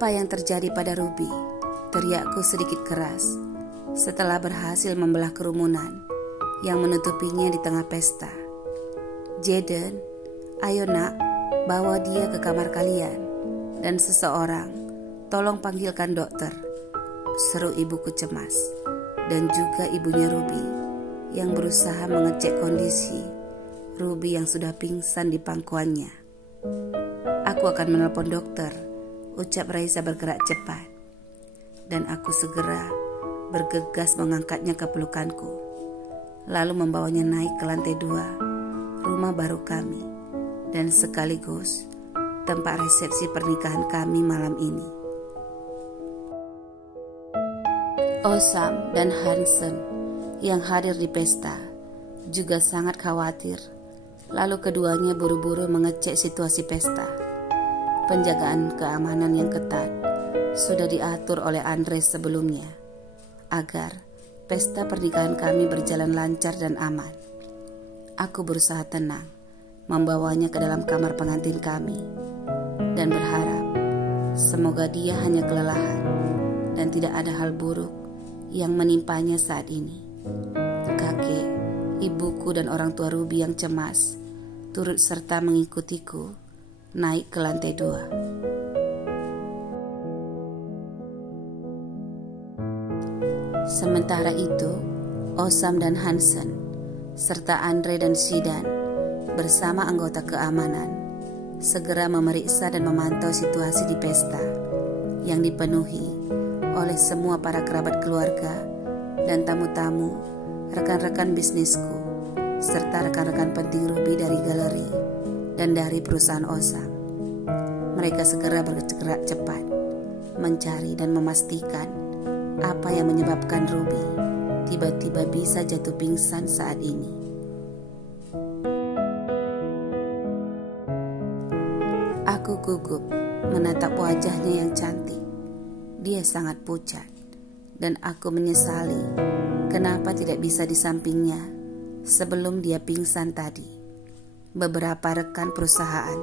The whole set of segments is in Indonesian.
Apa yang terjadi pada Ruby? Teriakku sedikit keras setelah berhasil membelah kerumunan yang menutupinya di tengah pesta. Jaden, ayo nak, bawa dia ke kamar kalian. Dan seseorang, tolong panggilkan dokter, seru ibuku cemas. Dan juga ibunya Ruby yang berusaha mengecek kondisi Ruby yang sudah pingsan di pangkuannya. Aku akan menelpon dokter, ucap Raisa bergerak cepat. Dan aku segera bergegas mengangkatnya ke pelukanku, lalu membawanya naik ke lantai 2 rumah baru kami, dan sekaligus tempat resepsi pernikahan kami malam ini. Osam dan Hansen yang hadir di pesta juga sangat khawatir. Lalu keduanya buru-buru mengecek situasi pesta. Penjagaan keamanan yang ketat sudah diatur oleh Andres sebelumnya agar pesta pernikahan kami berjalan lancar dan aman. Aku berusaha tenang membawanya ke dalam kamar pengantin kami dan berharap semoga dia hanya kelelahan dan tidak ada hal buruk yang menimpanya saat ini. Kakek, ibuku dan orang tua Ruby yang cemas turut serta mengikutiku naik ke lantai 2. Sementara itu, Osam dan Hansen serta Andre dan Sidan bersama anggota keamanan segera memeriksa dan memantau situasi di pesta yang dipenuhi oleh semua para kerabat keluarga dan tamu-tamu, rekan-rekan bisnisku, serta rekan-rekan penting Ruby dari galeri dan dari perusahaan Osam. Mereka segera bergerak cepat mencari dan memastikan apa yang menyebabkan Ruby tiba-tiba bisa jatuh pingsan saat ini. Aku gugup menatap wajahnya yang cantik. Dia sangat pucat dan aku menyesali kenapa tidak bisa di sampingnya sebelum dia pingsan tadi. Beberapa rekan perusahaan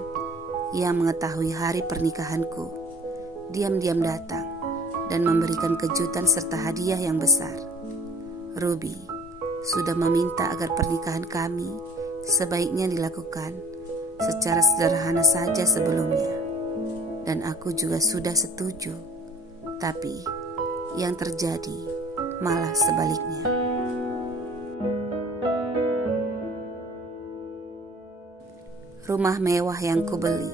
yang mengetahui hari pernikahanku diam-diam datang dan memberikan kejutan serta hadiah yang besar. Ruby sudah meminta agar pernikahan kami sebaiknya dilakukan secara sederhana saja sebelumnya, dan aku juga sudah setuju. Tapi yang terjadi malah sebaliknya. Rumah mewah yang kubeli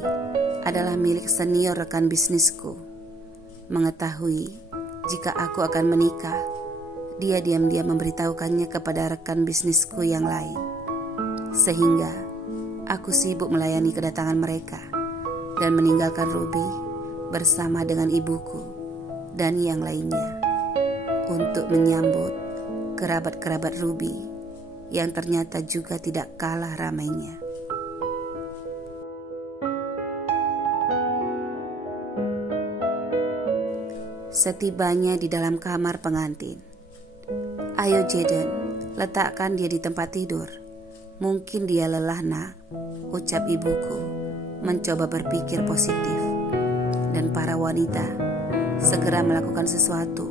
adalah milik senior rekan bisnisku. Mengetahui jika aku akan menikah, dia diam-diam memberitahukannya kepada rekan bisnisku yang lain. Sehingga aku sibuk melayani kedatangan mereka dan meninggalkan Ruby bersama dengan ibuku dan yang lainnya untuk menyambut kerabat-kerabat Ruby yang ternyata juga tidak kalah ramainya. Setibanya di dalam kamar pengantin, "Ayo Jaden, letakkan dia di tempat tidur. Mungkin dia lelah nak," ucap ibuku mencoba berpikir positif. Dan para wanita segera melakukan sesuatu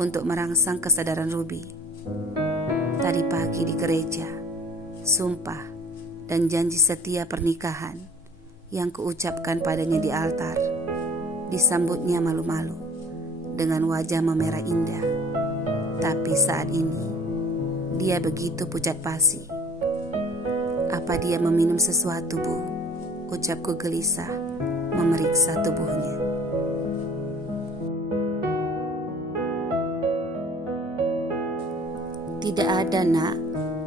untuk merangsang kesadaran Ruby. Tadi pagi di gereja, sumpah dan janji setia pernikahan yang kuucapkan padanya di altar disambutnya malu-malu dengan wajah memerah indah. Tapi saat ini dia begitu pucat pasi. "Apa dia meminum sesuatu, Bu?" ucapku gelisah memeriksa tubuhnya. "Tidak ada nak,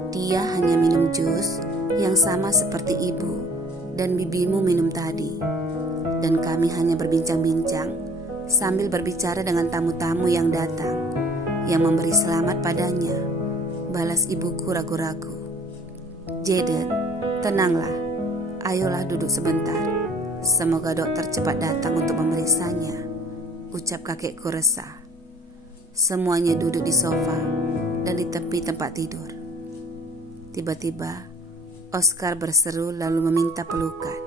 dia hanya minum jus yang sama seperti ibu dan bibimu minum tadi. Dan kami hanya berbincang-bincang sambil berbicara dengan tamu-tamu yang datang, yang memberi selamat padanya," balas ibuku ragu-ragu. "Jaden, tenanglah, ayolah duduk sebentar. Semoga dokter cepat datang untuk memeriksanya," ucap kakekku resah. Semuanya duduk di sofa dan di tepi tempat tidur. Tiba-tiba Oscar berseru lalu meminta pelukan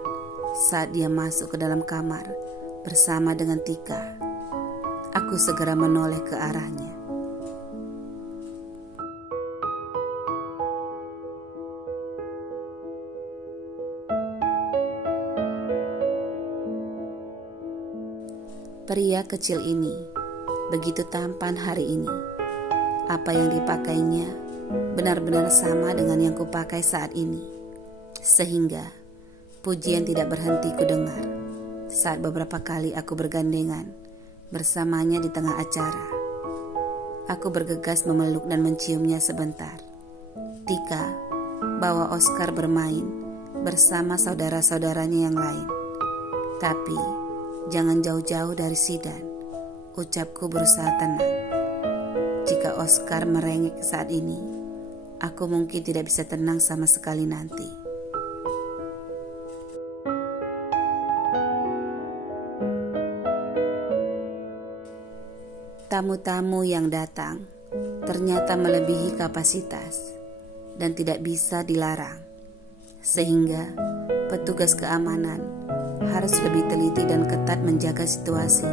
saat dia masuk ke dalam kamar bersama dengan Tika. Aku segera menoleh ke arahnya. Pria kecil ini begitu tampan hari ini. Apa yang dipakainya benar-benar sama dengan yang kupakai saat ini. Sehingga pujian tidak berhenti kudengar saat beberapa kali aku bergandengan bersamanya di tengah acara. Aku bergegas memeluk dan menciumnya sebentar. Tika bawa Oscar bermain bersama saudara-saudaranya yang lain. Tapi jangan jauh-jauh dari Zidan, ucapku berusaha tenang. Jika Oscar merengek saat ini, aku mungkin tidak bisa tenang sama sekali nanti. Tamu-tamu yang datang ternyata melebihi kapasitas dan tidak bisa dilarang, sehingga petugas keamanan harus lebih teliti dan ketat menjaga situasi.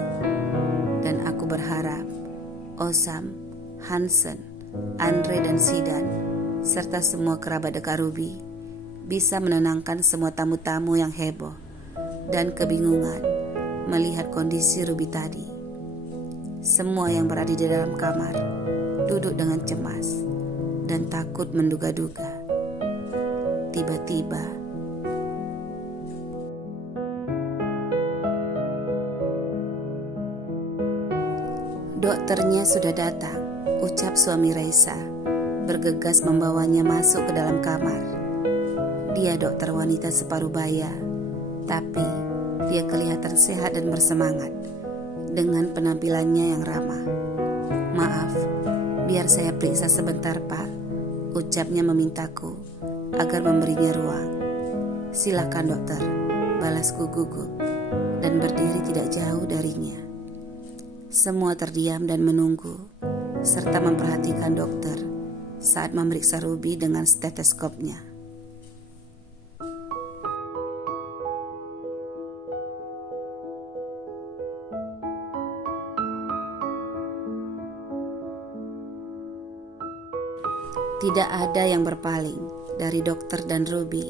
Dan aku berharap Osam, Hansen, Andre dan Zidan serta semua kerabat dekat Ruby bisa menenangkan semua tamu-tamu yang heboh dan kebingungan melihat kondisi Ruby tadi. Semua yang berada di dalam kamar duduk dengan cemas dan takut menduga-duga. Tiba-tiba dokternya sudah datang, ucap suami Raisa, bergegas membawanya masuk ke dalam kamar. Dia dokter wanita separuh baya, tapi dia kelihatan sehat dan bersemangat dengan penampilannya yang ramah. Maaf, biar saya periksa sebentar Pak, ucapnya memintaku agar memberinya ruang. Silakan dokter, balasku gugup dan berdiri tidak jauh darinya. Semua terdiam dan menunggu, serta memperhatikan dokter saat memeriksa Ruby dengan stetoskopnya. Tidak ada yang berpaling dari dokter dan Ruby,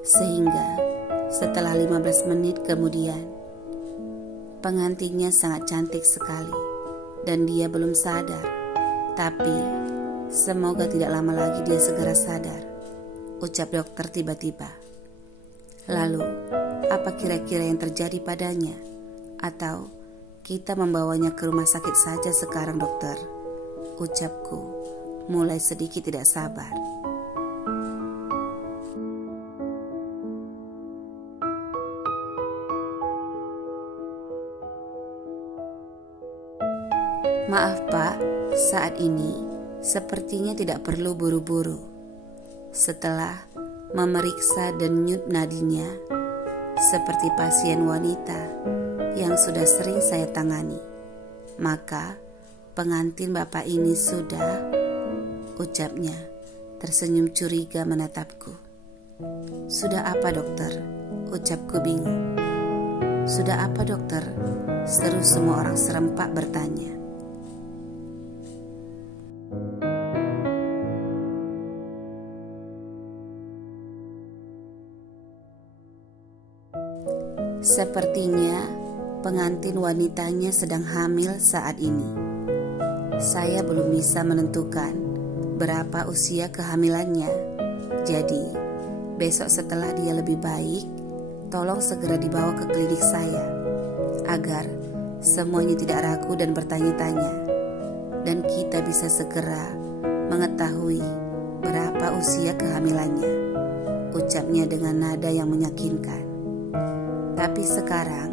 sehingga setelah 15 menit kemudian, pengantinnya sangat cantik sekali dan dia belum sadar. Tapi semoga tidak lama lagi dia segera sadar, ucap dokter tiba-tiba. Lalu, apa kira-kira yang terjadi padanya? Atau kita membawanya ke rumah sakit saja sekarang dokter? Ucapku, mulai sedikit tidak sabar. Maaf Pak, saat ini sepertinya tidak perlu buru-buru. Setelah memeriksa denyut nadinya seperti pasien wanita yang sudah sering saya tangani, maka pengantin Bapak ini sudah, ucapnya tersenyum curiga menatapku. Sudah apa dokter? Ucapku bingung. Sudah apa dokter? Seru semua orang serempak bertanya. Sepertinya pengantin wanitanya sedang hamil saat ini. Saya belum bisa menentukan berapa usia kehamilannya. Jadi, besok setelah dia lebih baik, tolong segera dibawa ke klinik saya agar semuanya tidak ragu dan bertanya-tanya, dan kita bisa segera mengetahui berapa usia kehamilannya, ucapnya dengan nada yang meyakinkan. Tapi sekarang,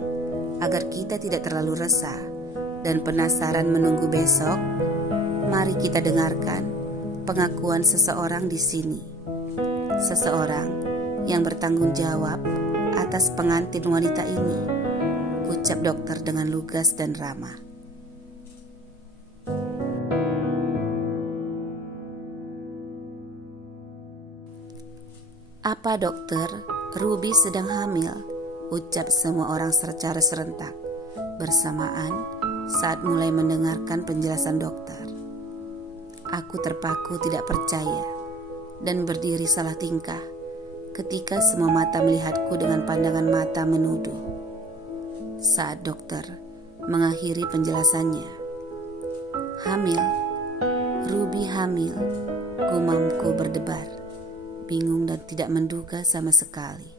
agar kita tidak terlalu resah dan penasaran menunggu besok, mari kita dengarkan pengakuan seseorang di sini. Seseorang yang bertanggung jawab atas pengantin wanita ini, ucap dokter dengan lugas dan ramah. Apa dokter, Ruby sedang hamil? Ucap semua orang secara serentak. bersamaan saat mulai mendengarkan penjelasan dokter. Aku terpaku tidak percaya dan berdiri salah tingkah ketika semua mata melihatku dengan pandangan mata menuduh. Saat dokter mengakhiri penjelasannya, "Hamil, Ruby hamil," gumamku berdebar, bingung dan tidak menduga sama sekali.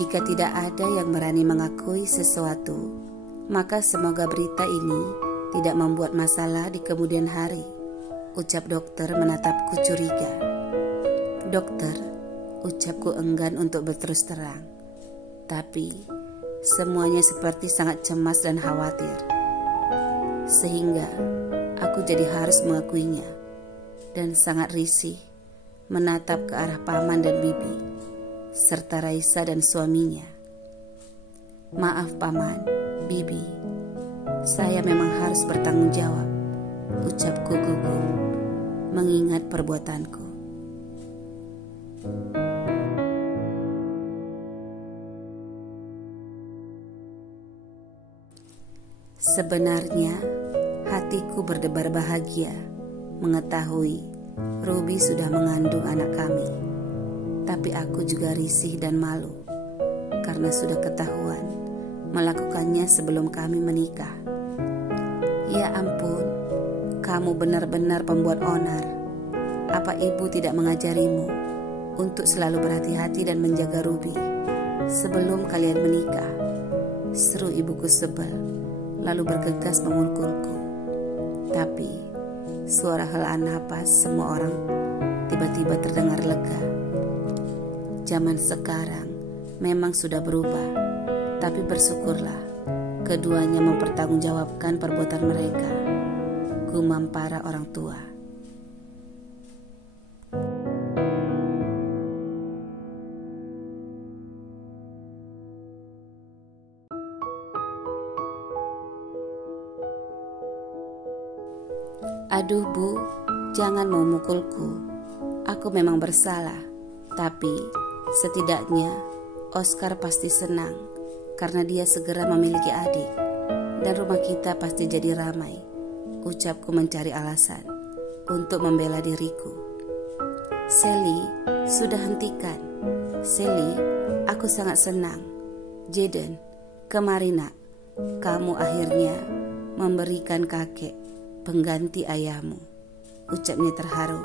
Jika tidak ada yang berani mengakui sesuatu, maka semoga berita ini tidak membuat masalah di kemudian hari, ucap dokter menatapku curiga. "Dokter," ucapku enggan untuk berterus terang, tapi semuanya seperti sangat cemas dan khawatir, sehingga aku jadi harus mengakuinya dan sangat risih menatap ke arah paman dan bibi serta Raisa dan suaminya. "Maaf paman, bibi, saya memang harus bertanggung jawab," ucapku gugup mengingat perbuatanku. Sebenarnya hatiku berdebar bahagia mengetahui Ruby sudah mengandung anak kami. Tapi aku juga risih dan malu karena sudah ketahuan melakukannya sebelum kami menikah. Ya ampun, kamu benar-benar pembuat onar. Apa ibu tidak mengajarimu untuk selalu berhati-hati dan menjaga Ruby sebelum kalian menikah? Seru ibuku sebel, lalu bergegas memukulku. Tapi suara hela napas semua orang tiba-tiba terdengar lega. Zaman sekarang memang sudah berubah, tapi bersyukurlah keduanya mempertanggungjawabkan perbuatan mereka, gumam para orang tua. "Aduh Bu, jangan mau mukulku. Aku memang bersalah, tapi setidaknya Oscar pasti senang karena dia segera memiliki adik dan rumah kita pasti jadi ramai," ucapku mencari alasan untuk membela diriku. "Sally, sudah hentikan. Sally, aku sangat senang. Jaden, kemari nak. Kamu akhirnya memberikan kakek pengganti ayahmu," ucapnya terharu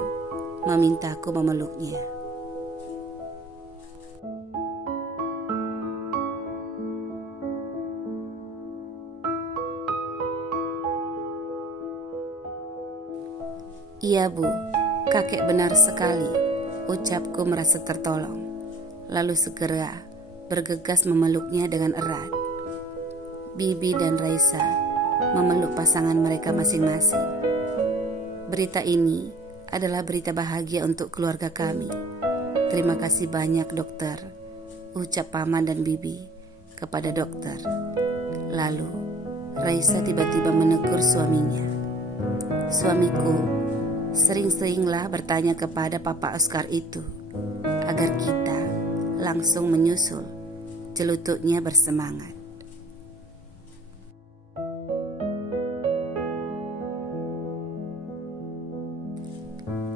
memintaku memeluknya. "Iya Bu, kakek benar sekali," ucapku merasa tertolong, lalu segera bergegas memeluknya dengan erat. Bibi dan Raisa memeluk pasangan mereka masing-masing. "Berita ini adalah berita bahagia untuk keluarga kami. Terima kasih banyak dokter," ucap paman dan bibi kepada dokter. Lalu Raisa tiba-tiba menegur suaminya. "Suamiku, sering-seringlah bertanya kepada Papa Oscar itu agar kita langsung menyusul," celututnya bersemangat.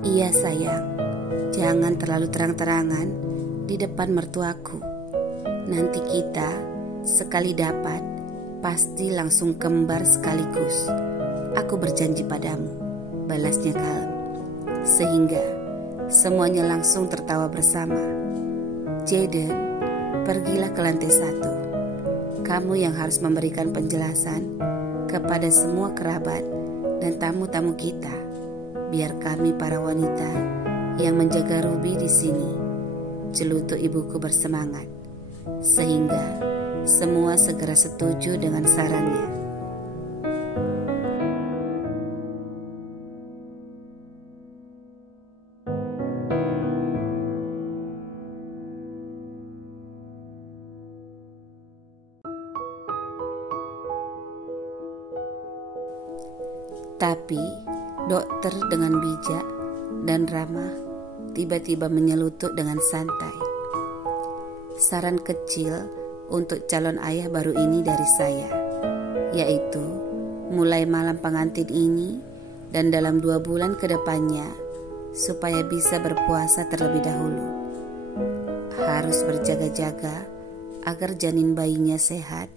"Iya sayang, jangan terlalu terang-terangan di depan mertuaku. Nanti kita sekali dapat pasti langsung kembar sekaligus. Aku berjanji padamu," balasnya kalem. Sehingga semuanya langsung tertawa bersama. "Jaden, pergilah ke lantai 1. Kamu yang harus memberikan penjelasan kepada semua kerabat dan tamu-tamu kita, biar kami para wanita yang menjaga Ruby di sini," celutut ibuku bersemangat. Sehingga semua segera setuju dengan sarannya. Tapi Dokter dengan bijak dan ramah tiba-tiba menyelutuk dengan santai. Saran kecil untuk calon ayah baru ini dari saya, yaitu mulai malam pengantin ini dan dalam 2 bulan ke depannya, supaya bisa berpuasa terlebih dahulu. Harus berjaga-jaga agar janin bayinya sehat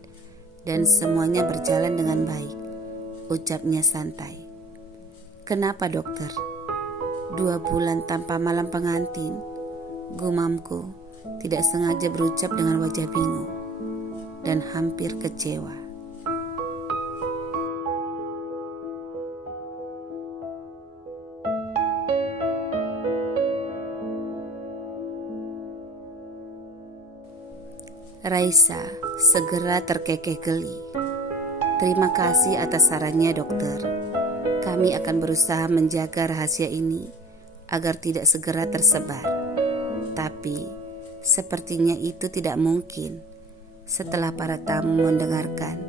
dan semuanya berjalan dengan baik, ucapnya santai. Kenapa dokter? 2 bulan tanpa malam pengantin, gumamku tidak sengaja berucap dengan wajah bingung dan hampir kecewa. Raisa segera terkekeh geli. Terima kasih atas sarannya dokter. Kami akan berusaha menjaga rahasia ini agar tidak segera tersebar. Tapi sepertinya itu tidak mungkin setelah para tamu mendengarkan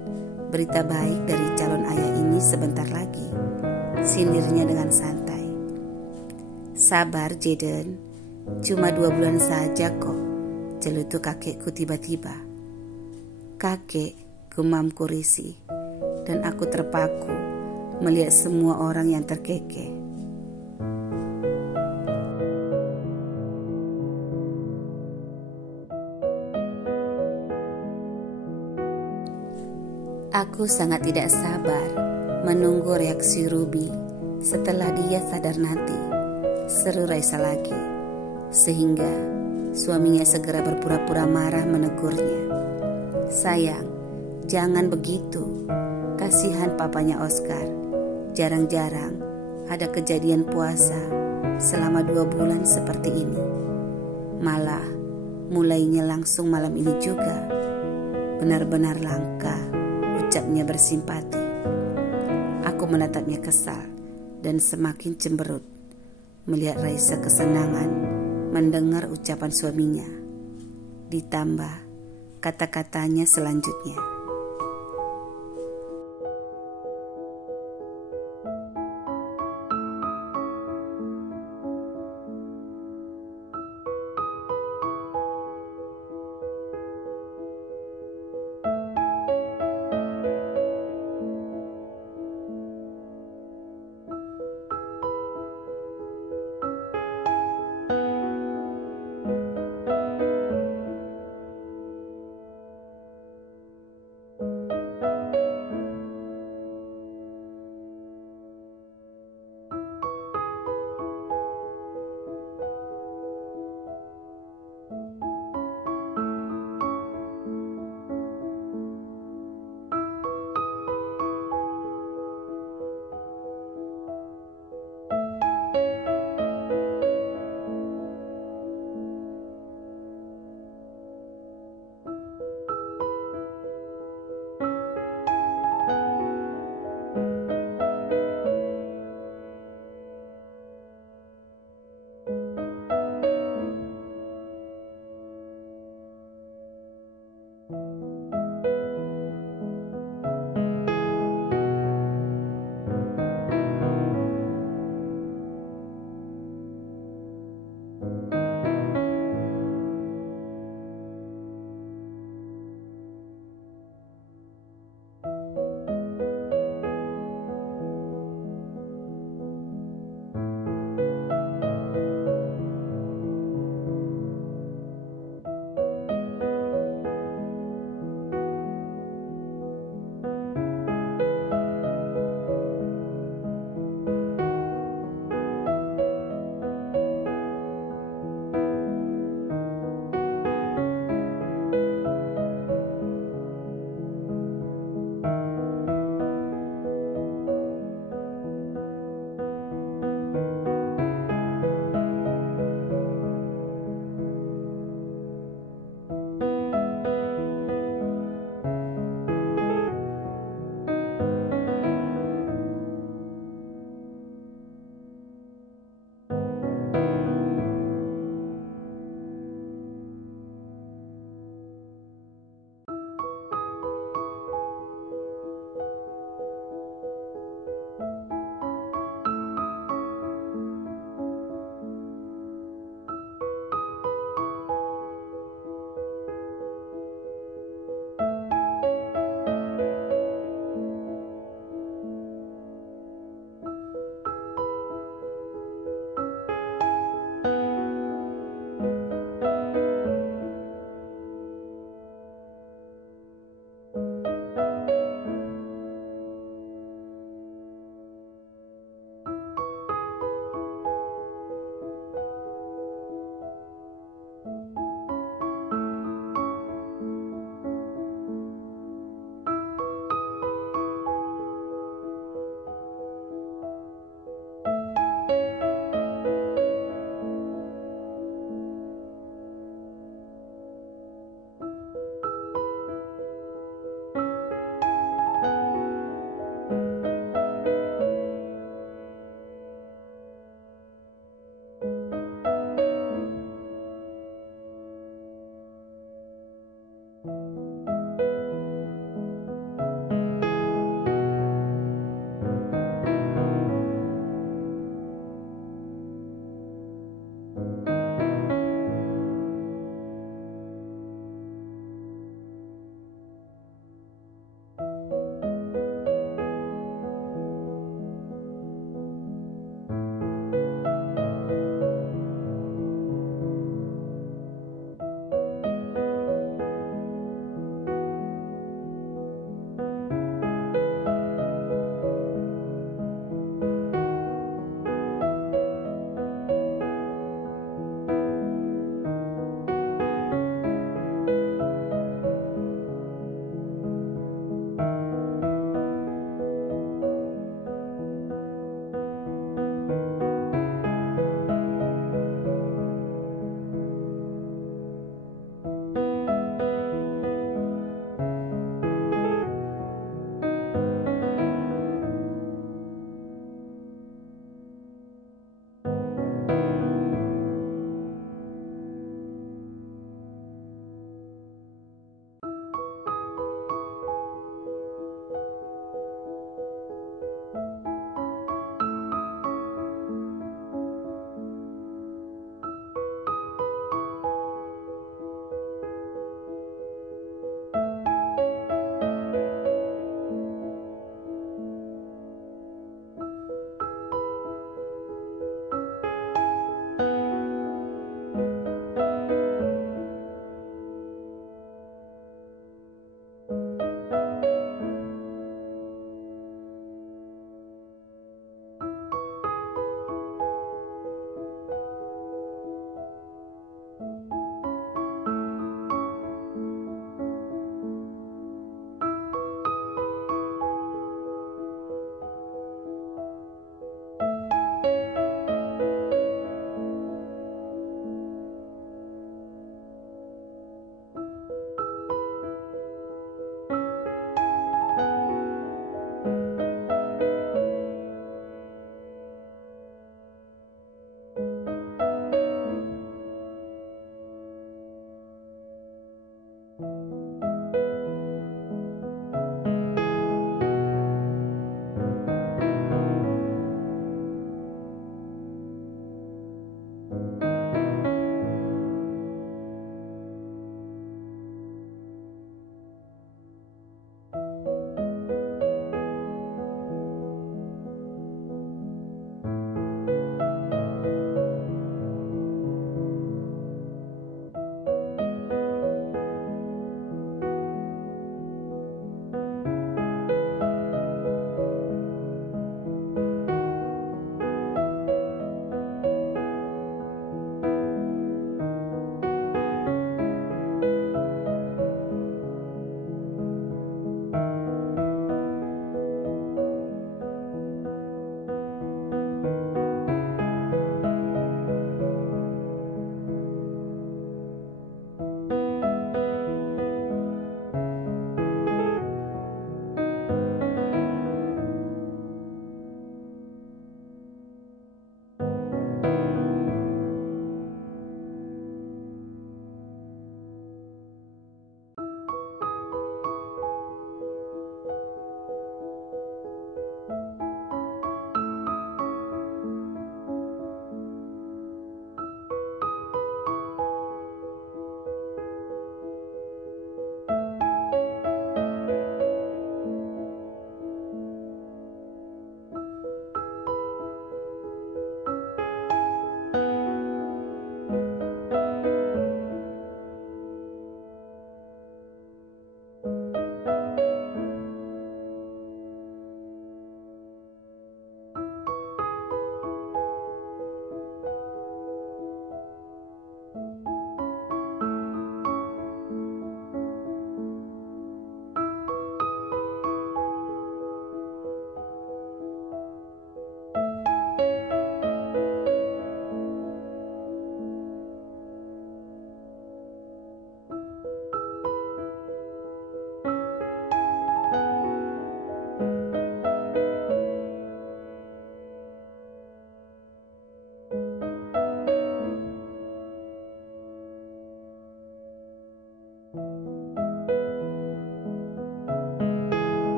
berita baik dari calon ayah ini sebentar lagi, sindirnya dengan santai. Sabar Jaden, cuma 2 bulan saja kok, celutuk kakekku tiba-tiba. Kakek, gumamku risih, dan aku terpaku melihat semua orang yang terkekeh. Aku sangat tidak sabar menunggu reaksi Ruby setelah dia sadar nanti, seru Raisa lagi, sehingga suaminya segera berpura-pura marah menegurnya. Sayang, jangan begitu. Kasihan papanya Oscar. Jarang-jarang ada kejadian puasa selama 2 bulan seperti ini. Malah mulainya langsung malam ini juga. Benar-benar langka, ucapnya bersimpati. Aku menatapnya kesal dan semakin cemberut melihat Raisa kesenangan mendengar ucapan suaminya. Ditambah kata-katanya selanjutnya.